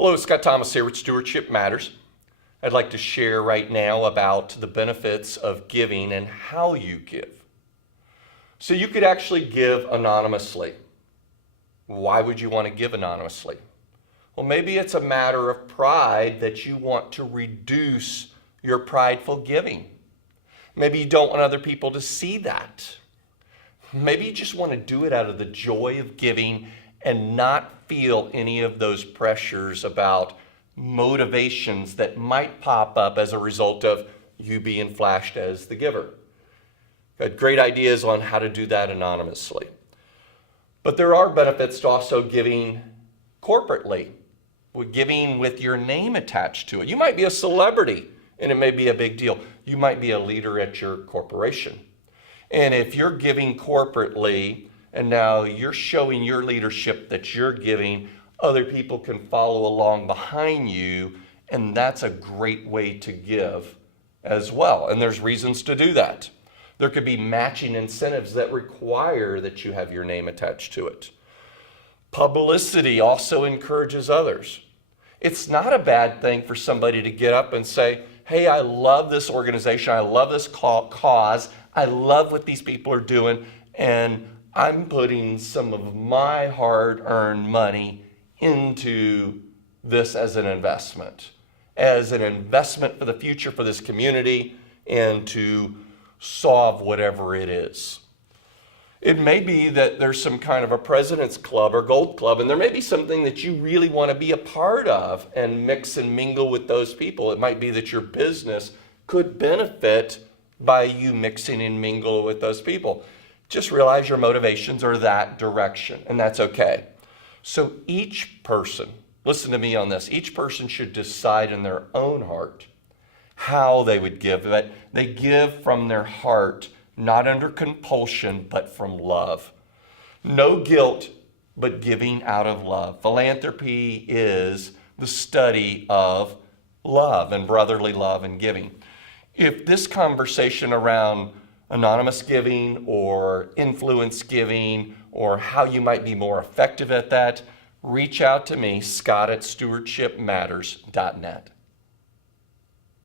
Hello, Scott Thomas here with Stewardship Matters. I'd like to share right now about the benefits of giving and how you give. So you could actually give anonymously. Why would you want to give anonymously? Well, maybe it's a matter of pride that you want to reduce your prideful giving. Maybe you don't want other people to see that. Maybe you just want to do it out of the joy of giving and not feel any of those pressures about motivations that might pop up as a result of you being flashed as the giver. Got great ideas on how to do that anonymously. But there are benefits to also giving corporately, giving with your name attached to it. You might be a celebrity and it may be a big deal. You might be a leader at your corporation. And if you're giving corporately, and now you're showing your leadership that you're giving, other people can follow along behind you, and that's a great way to give as well. And there's reasons to do that. There could be matching incentives that require that you have your name attached to it. Publicity also encourages others. It's not a bad thing for somebody to get up and say, hey, I love this organization, I love this cause, I love what these people are doing, and I'm putting some of my hard-earned money into this as an investment for the future for this community and to solve whatever it is. It may be that there's some kind of a President's Club or Gold Club, and there may be something that you really want to be a part of and mix and mingle with those people. It might be that your business could benefit by you mixing and mingle with those people. Just realize your motivations are that direction, and that's okay. So each person, listen to me on this, each person should decide in their own heart how they would give. But they give from their heart, not under compulsion, but from love. No guilt, but giving out of love. Philanthropy is the study of love and brotherly love and giving. If this conversation around anonymous giving or influence giving or how you might be more effective at that, reach out to me, Scott at stewardshipmatters.net.